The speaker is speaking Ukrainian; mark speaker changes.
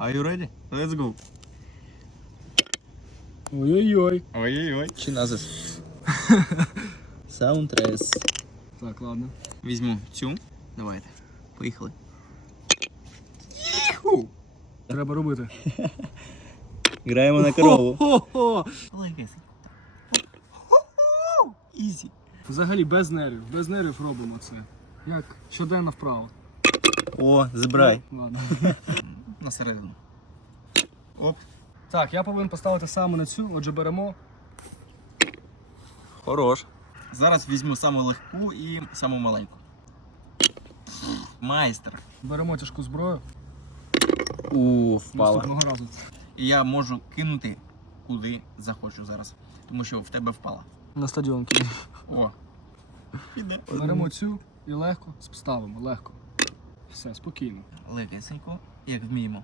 Speaker 1: Are you ready? Let's go.
Speaker 2: Ой-ой-ой.
Speaker 1: Ой-ой-ой. Чи назис? Саундтрес.
Speaker 2: Так, ладно.
Speaker 1: Візьму цю. Давайте. Поїхали. Їху!
Speaker 2: Треба робити.
Speaker 1: Граємо на корову.
Speaker 2: Хо-хо!
Speaker 1: Легесенько. Хо-хо! Ізі.
Speaker 2: Взагалі без нервів. Без нервів робимо це. Як щоденно вправо.
Speaker 1: О, забирай.
Speaker 2: Ладно.
Speaker 1: На середину. Оп.
Speaker 2: Так, я повинен поставити саме на цю, отже беремо.
Speaker 1: Хорош. Зараз візьму саму легку і саму маленьку. Майстер.
Speaker 2: Беремо тяжку зброю.
Speaker 1: У, впала.
Speaker 2: Наступного разу.
Speaker 1: І я можу кинути куди захочу зараз. Тому що в тебе впала.
Speaker 2: На стадіон кину.
Speaker 1: О. Піде.
Speaker 2: Беремо цю і легко ставимо, легко. Все, спокійно.
Speaker 1: Легесенько, як вміємо.